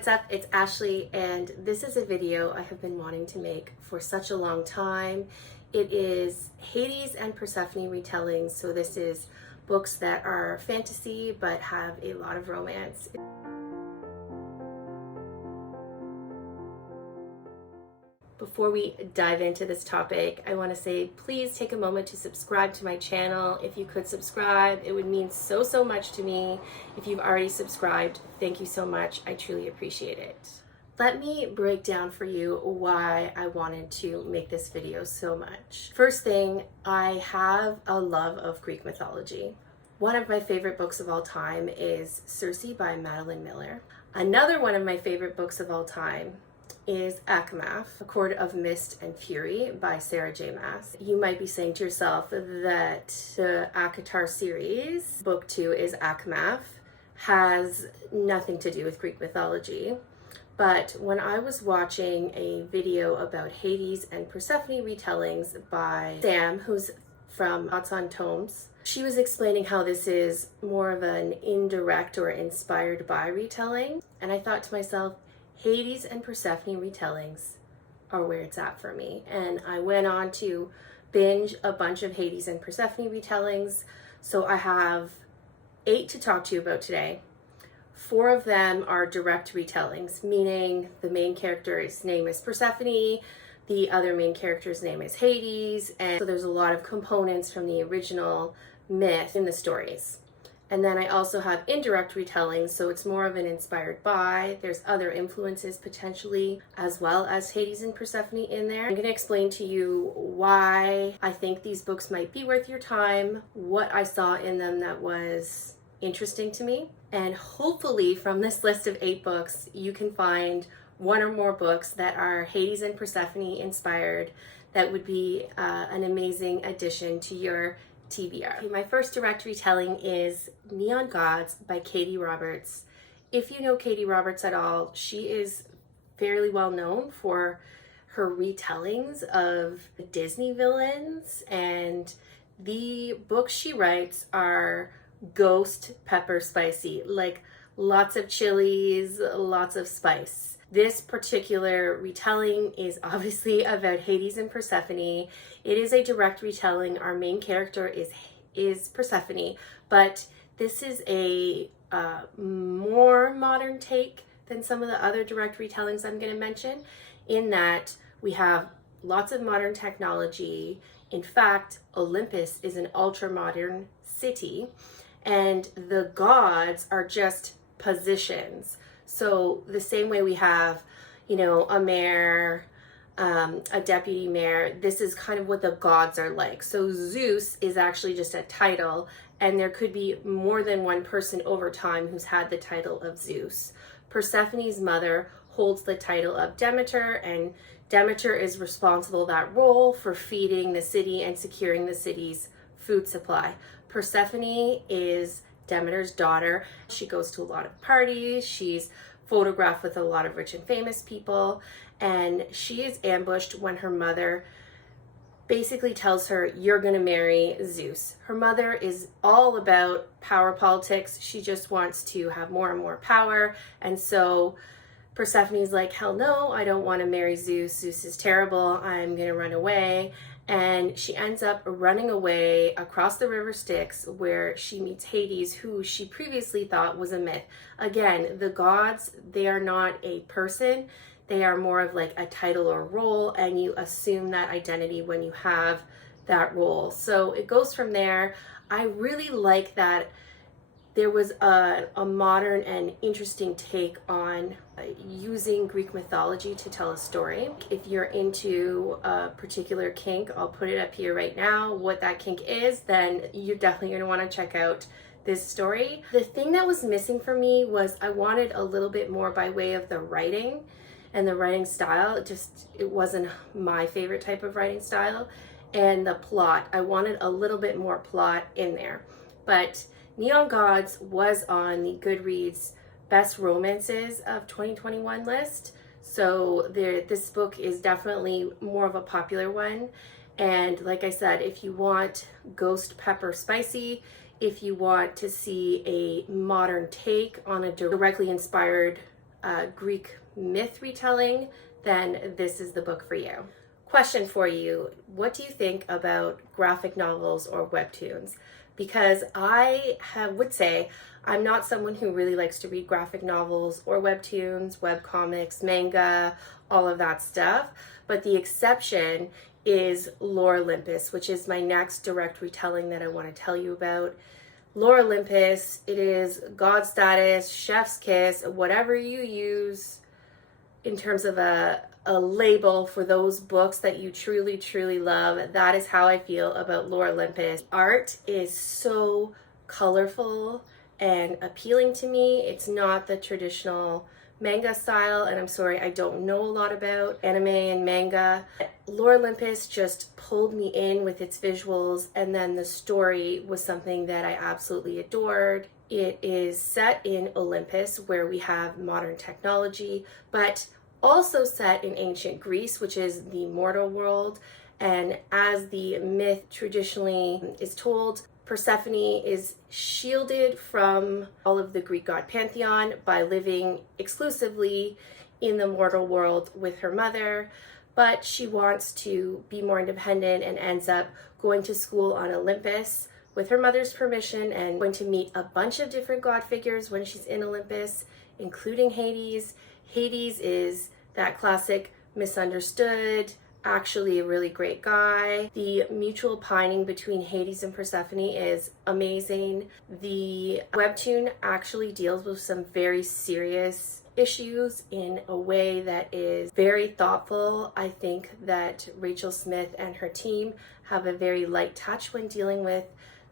what's up? It's Ashley, and this is a video I have been wanting to make for such a long time. It is Hades and Persephone retellings, so this is books that are fantasy but have a lot of romance. Before we dive into this topic, I want to say please take a moment to subscribe to my channel. If you could subscribe, it would mean so much to me. If you've already subscribed, thank you so much. I truly appreciate it. Let me break down for you why I wanted to make this video so much. First thing, I have a love of Greek mythology. One of my favorite books of all time is Circe by Madeline Miller. Another one of my favorite books of all time is ACOTAR, A Court of Mist and Fury by Sarah J. Maas. You might be saying to yourself that the ACOTAR series, book 2 is ACOTAR, has nothing to do with Greek mythology. But when I was watching a video about Hades and Persephone retellings by Sam, who's from Thoughts on Tomes, she was explaining how this is more of an indirect or inspired by retelling. And I thought to myself, Hades and Persephone retellings are where it's at for me. And I went on to binge a bunch of Hades and Persephone retellings. So I have 8 to talk to you about today. 4 of them are direct retellings, meaning the main character's name is Persephone, the other main character's name is Hades, and so there's a lot of components from the original myth in the stories. And then I also have indirect retellings, so it's more of an inspired by. There's other influences potentially, as well as Hades and Persephone in there. I'm going to explain to you why I think these books might be worth your time, what I saw in them that was interesting to me, and hopefully from this list of 8 books, you can find 1 or more books that are Hades and Persephone inspired that would be an amazing addition to your TBR. Okay, my first direct retelling is Neon Gods by Katie Roberts. If you know Katie Roberts at all, she is fairly well known for her retellings of Disney villains, and the books she writes are ghost pepper spicy, like lots of chilies, lots of spice. This particular retelling is obviously about Hades and Persephone. It is a direct retelling. Our main character is Persephone, but this is a more modern take than some of the other direct retellings I'm going to mention, in that we have lots of modern technology. In fact, Olympus is an ultra-modern city, and the gods are just positions. So the same way we have, a mayor, a deputy mayor, this is kind of what the gods are like. So Zeus is actually just a title, and there could be more than one person over time who's had the title of Zeus. Persephone's mother holds the title of Demeter, and Demeter is responsible that role for feeding the city and securing the city's food supply. Persephone is Demeter's daughter. She goes to a lot of parties. She's photographed with a lot of rich and famous people, and she is ambushed when her mother basically tells her, you're going to marry Zeus. Her mother is all about power politics. She just wants to have more and more power, and so Persephone's like, hell no, I don't want to marry Zeus. Zeus is terrible. I'm going to run away. And she ends up running away across the river Styx, where she meets Hades, who she previously thought was a myth. Again, the gods, they are not a person. They are more of like a title or role, and you assume that identity when you have that role. So it goes from there. I really like that there was a modern and interesting take on using Greek mythology to tell a story. If you're into a particular kink, I'll put it up here right now, what that kink is, then you're definitely going to want to check out this story. The thing that was missing for me was I wanted a little bit more by way of the writing and the writing style. It wasn't my favorite type of writing style. And the plot, I wanted a little bit more plot in there. But Neon Gods was on the Goodreads Best Romances of 2021 list. So this book is definitely more of a popular one. And like I said, if you want ghost pepper spicy, if you want to see a modern take on a directly inspired Greek myth retelling, then this is the book for you. Question for you: what do you think about graphic novels or webtoons? Because would say I'm not someone who really likes to read graphic novels or webtoons, webcomics, manga, all of that stuff. But the exception is Lore Olympus, which is my next direct retelling that I want to tell you about. Lore Olympus, it is God status, chef's kiss, whatever you use in terms of a label for those books that you truly, truly love. That is how I feel about Lore Olympus. Art is so colorful and appealing to me. It's not the traditional manga style, and I'm sorry, I don't know a lot about anime and manga. Lore Olympus just pulled me in with its visuals, and then the story was something that I absolutely adored. It is set in Olympus, where we have modern technology, but also set in ancient Greece, which is the mortal world. And as the myth traditionally is told, Persephone is shielded from all of the Greek god pantheon by living exclusively in the mortal world with her mother, but she wants to be more independent and ends up going to school on Olympus with her mother's permission and going to meet a bunch of different god figures when she's in Olympus, including Hades. Hades is that classic misunderstood, actually a really great guy. The mutual pining between Hades and Persephone is amazing. The webtoon actually deals with some very serious issues in a way that is very thoughtful. I think that Rachel Smith and her team have a very light touch when dealing with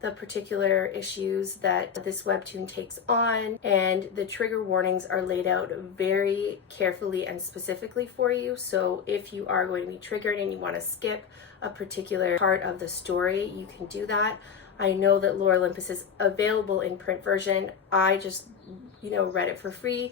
the particular issues that this webtoon takes on, and the trigger warnings are laid out very carefully and specifically for you. So if you are going to be triggered and you want to skip a particular part of the story, you can do that. I know that Lore Olympus is available in print version. I just, read it for free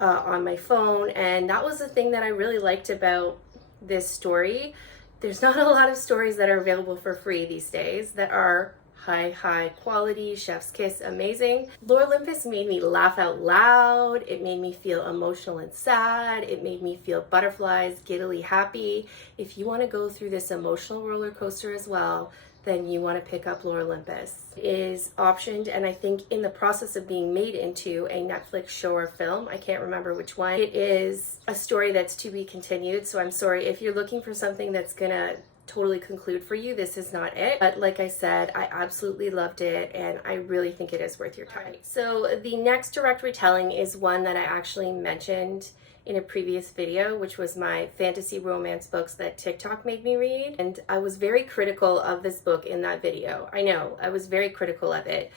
on my phone, and that was the thing that I really liked about this story. There's not a lot of stories that are available for free these days that are high quality, chef's kiss, amazing. Lore Olympus made me laugh out loud. It made me feel emotional and sad. It made me feel butterflies, giddily happy. If you want to go through this emotional roller coaster as well, then you want to pick up Lore Olympus. It is optioned, and I think in the process of being made into a Netflix show or film, I can't remember which one. It is a story that's to be continued, so I'm sorry if you're looking for something that's gonna totally conclude for you, this is not it. But like I said, I absolutely loved it, and I really think it is worth your time. So the next direct retelling is one that I actually mentioned in a previous video, which was my fantasy romance books that TikTok made me read. And I was very critical of this book in that video. I know, I was very critical of it.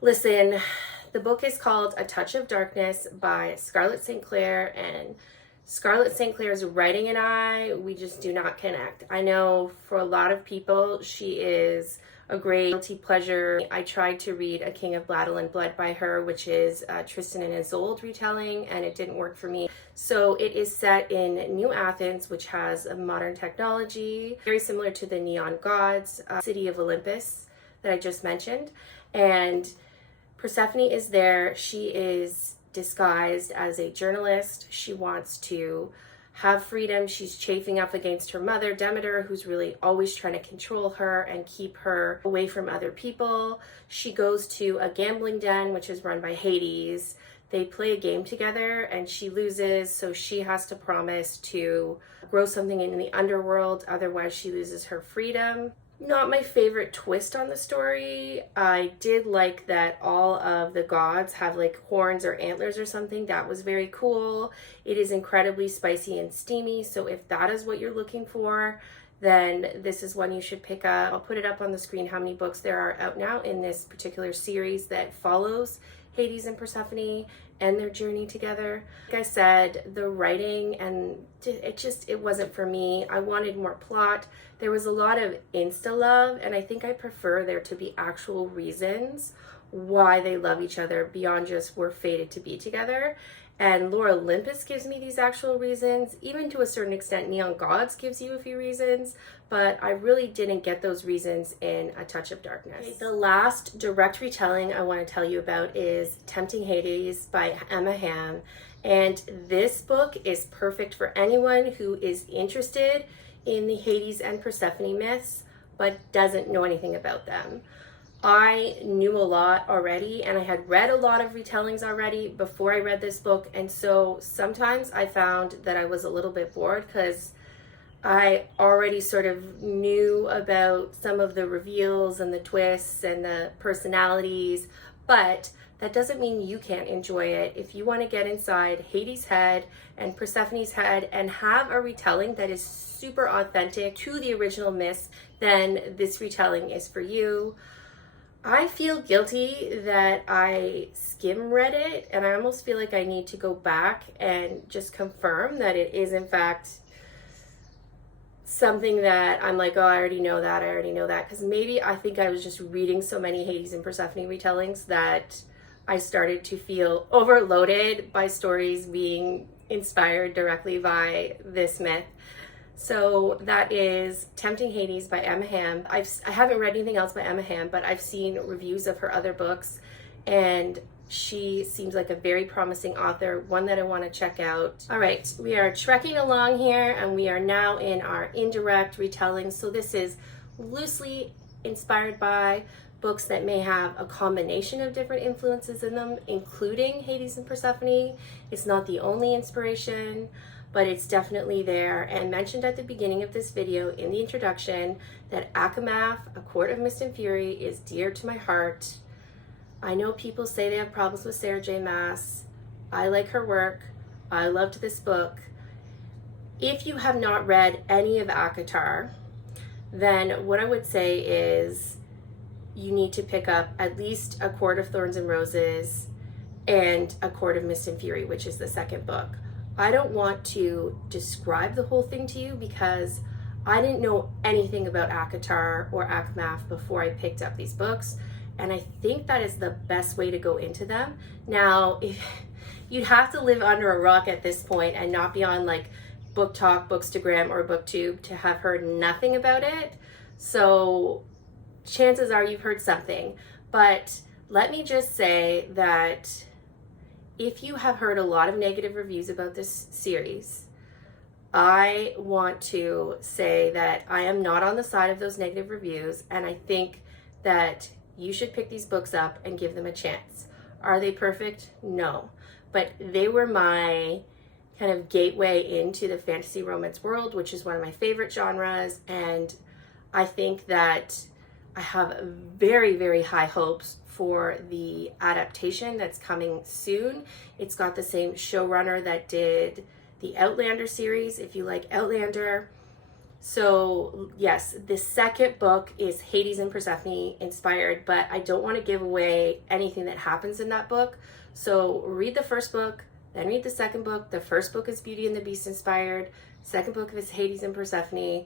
Listen, the book is called A Touch of Darkness by Scarlett St. Clair, and Scarlett St. Clair's writing and I, we just do not connect. I know for a lot of people, she is a great guilty pleasure. I tried to read A King of Battle and Blood by her, which is Tristan and Isolde retelling, and it didn't work for me. So it is set in New Athens, which has a modern technology, very similar to the Neon Gods, city of Olympus that I just mentioned. And Persephone is there. She is disguised as a journalist. She wants to have freedom. She's chafing up against her mother, Demeter, who's really always trying to control her and keep her away from other people. She goes to a gambling den, which is run by Hades. They play a game together and she loses, so she has to promise to grow something in the underworld, otherwise she loses her freedom. Not my favorite twist on the story. I did like that all of the gods have like horns or antlers or something. That was very cool. It is incredibly spicy and steamy, so if that is what you're looking for, then this is one you should pick up. I'll put it up on the screen how many books there are out now in this particular series that follows Hades and Persephone and their journey together. Like I said, the writing and it wasn't for me. I wanted more plot. There was a lot of insta love, and I think I prefer there to be actual reasons why they love each other beyond just we're fated to be together. And Lore Olympus gives me these actual reasons. Even to a certain extent, Neon Gods gives you a few reasons, but I really didn't get those reasons in A Touch of Darkness. Okay, the last direct retelling I want to tell you about is Tempting Hades by Emma Hamm. And this book is perfect for anyone who is interested in the Hades and Persephone myths, but doesn't know anything about them. I knew a lot already, and I had read a lot of retellings already before I read this book, and so sometimes I found that I was a little bit bored because I already sort of knew about some of the reveals and the twists and the personalities, but that doesn't mean you can't enjoy it. If you want to get inside Hades' head and Persephone's head and have a retelling that is super authentic to the original myths, then this retelling is for you. I feel guilty that I skim read it, and I almost feel like I need to go back and just confirm that it is in fact something that I'm like, oh, I already know that, because maybe I think I was just reading so many Hades and Persephone retellings that I started to feel overloaded by stories being inspired directly by this myth. So that is Tempting Hades by Emma Hamm. I haven't read anything else by Emma Hamm, but I've seen reviews of her other books, and she seems like a very promising author, one that I want to check out. All right, we are trekking along here, and we are now in our indirect retelling. So this is loosely inspired by books that may have a combination of different influences in them, including Hades and Persephone. It's not the only inspiration, but it's definitely there, and mentioned at the beginning of this video in the introduction that ACOMAF, A Court of Mist and Fury, is dear to my heart. I know people say they have problems with Sarah J. Maas. I like her work. I loved this book. If you have not read any of ACOTAR, then what I would say is you need to pick up at least A Court of Thorns and Roses and A Court of Mist and Fury, which is the second book. I don't want to describe the whole thing to you because I didn't know anything about ACOTAR or ACOMAF before I picked up these books, and I think that is the best way to go into them. Now, if you'd have to live under a rock at this point and not be on like Book Talk, Bookstagram, or BookTube to have heard nothing about it, so chances are you've heard something. But let me just say that if you have heard a lot of negative reviews about this series, I want to say that I am not on the side of those negative reviews, and I think that you should pick these books up and give them a chance. Are they perfect? No. But they were my kind of gateway into the fantasy romance world, which is one of my favorite genres, and I think that I have very, very high hopes for the adaptation that's coming soon. It's got the same showrunner that did the Outlander series, if you like Outlander. So yes, the second book is Hades and Persephone inspired, but I don't want to give away anything that happens in that book. So read the first book, then read the second book. The first book is Beauty and the Beast inspired. Second book is Hades and Persephone.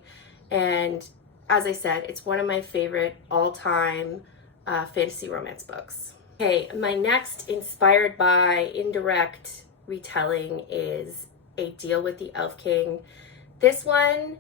And as I said, it's one of my favorite all-time fantasy romance books. Okay, my next inspired by indirect retelling is A Deal with the Elf King. This one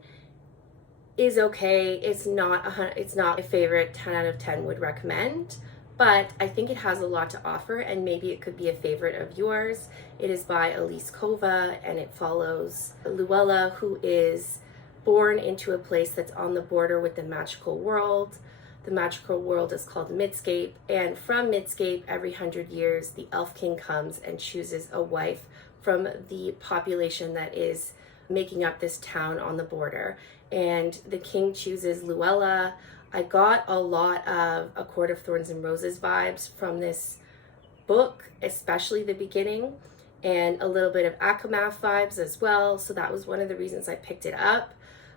is okay. It's not a favorite 10 out of 10 would recommend, but I think it has a lot to offer, and maybe it could be a favorite of yours. It is by Elise Kova, and it follows Luella, who is born into a place that's on the border with the magical world. The magical world is called Midscape, and from Midscape, every 100 years, the Elf King comes and chooses a wife from the population that is making up this town on the border. And the king chooses Luella. I got a lot of A Court of Thorns and Roses vibes from this book, especially the beginning, and a little bit of ACOMAF vibes as well, so that was one of the reasons I picked it up.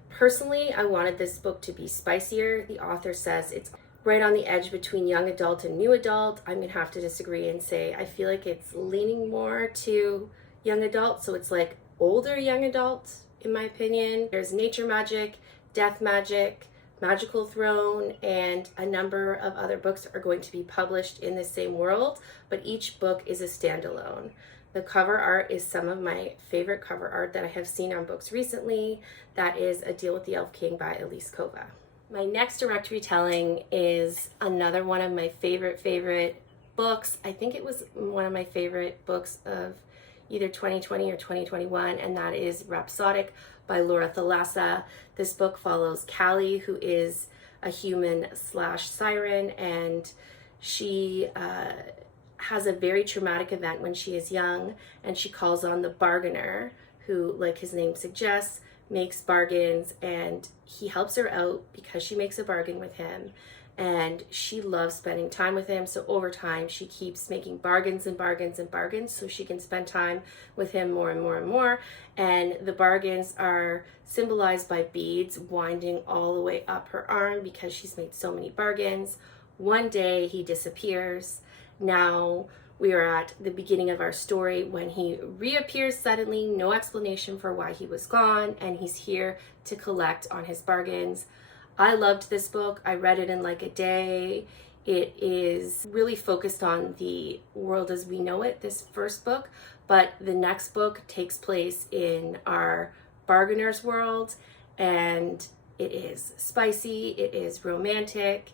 Personally, I wanted this book to be spicier. The author says it's right on the edge between young adult and new adult. I'm gonna have to disagree and say I feel like it's leaning more to young adult, so it's like older young adult in my opinion. There's nature magic, death magic, magical throne, and a number of other books are going to be published in the same world, but each book is a standalone. The cover art is some of my favorite cover art that I have seen on books recently. That is A Deal with the Elf King by Elise Kova. My next direct retelling is another one of my favorite books. I think it was one of my favorite books of either 2020 or 2021, and that is Rhapsodic by Laura Thalassa. This book follows Callie, who is a human slash siren, and she has a very traumatic event when she is young, and she calls on the bargainer, who, like his name suggests, makes bargains, and he helps her out because she makes a bargain with him, and she loves spending time with him. So over time she keeps making bargains and bargains and bargains so she can spend time with him more and more and more. And the bargains are symbolized by beads winding all the way up her arm because she's made so many bargains. One day he disappears. Now we are at the beginning of our story when he reappears suddenly, no explanation for why he was gone, and he's here to collect on his bargains. I loved this book. I read it in like a day. It is really focused on the world as we know it, this first book, but the next book takes place in our bargainer's world, and it is spicy, it is romantic,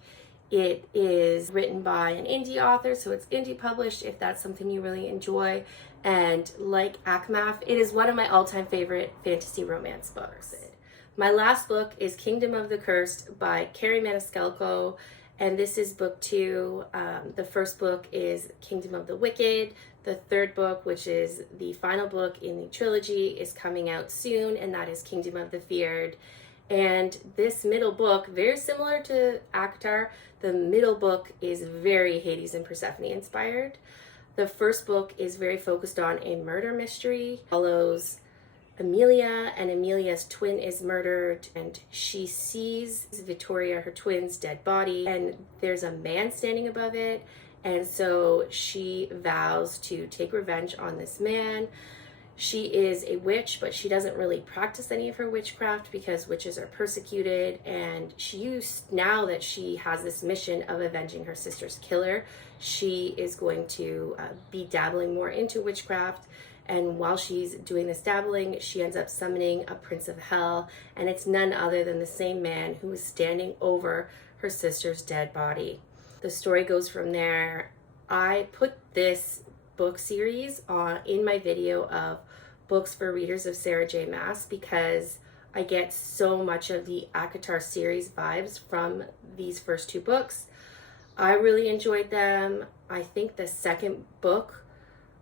it is written by an indie author, so it's indie published if that's something you really enjoy. And like ACOTAR, it is one of my all-time favorite fantasy romance books. My last book is Kingdom of the Cursed by Carrie Maniscalco, and this is book 2. The first book is Kingdom of the Wicked. The third book, which is the final book in the trilogy, is coming out soon, and that is Kingdom of the Feared. And this middle book, very similar to ACOTAR, the middle book is very Hades and Persephone inspired. The first book is very focused on a murder mystery, follows Amelia, and Amelia's twin is murdered, and she sees Victoria, her twin's dead body, and there's a man standing above it, and so she vows to take revenge on this man. She is a witch, but she doesn't really practice any of her witchcraft because witches are persecuted, and now that she has this mission of avenging her sister's killer, she is going to be dabbling more into witchcraft. And while she's doing this dabbling, she ends up summoning a prince of hell, and it's none other than the same man who is standing over her sister's dead body. The story goes from there. I put this book series in my video of books for readers of Sarah J. Maas because I get so much of the ACOTAR series vibes from these first 2 books. I really enjoyed them. I think the second book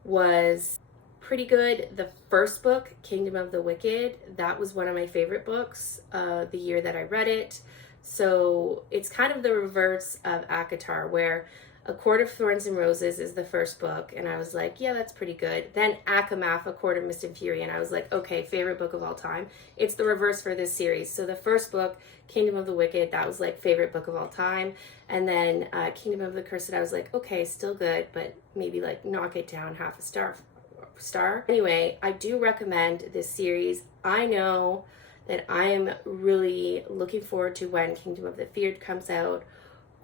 was pretty good. The first book, Kingdom of the Wicked, that was one of my favorite books the year that I read it. So it's kind of the reverse of ACOTAR, where A Court of Thorns and Roses is the first book, and I was like, yeah, that's pretty good. Then ACOMAF, A Court of Mist and Fury, and I was like, okay, favorite book of all time. It's the reverse for this series. So the first book, Kingdom of the Wicked, that was like favorite book of all time. And then Kingdom of the Cursed, I was like, okay, still good, but maybe like knock it down half a star. Anyway, I do recommend this series. I know that I am really looking forward to when Kingdom of the Feared comes out.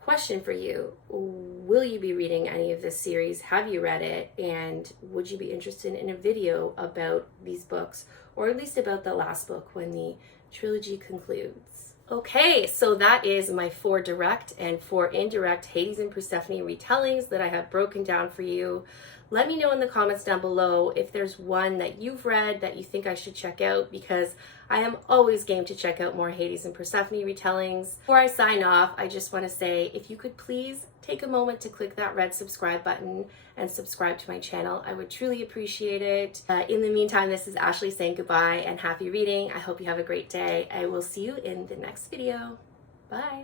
Question for you: will you be reading any of this series? Have you read it? And would you be interested in a video about these books, or at least about the last book when the trilogy concludes? Okay, so that is my 4 direct and 4 indirect Hades and Persephone retellings that I have broken down for you. Let me know in the comments down below if there's one that you've read that you think I should check out, because I am always game to check out more Hades and Persephone retellings. Before I sign off, I just want to say, if you could please take a moment to click that red subscribe button and subscribe to my channel, I would truly appreciate it. In the meantime, this is Ashley saying goodbye and happy reading. I hope you have a great day. I will see you in the next video. Bye.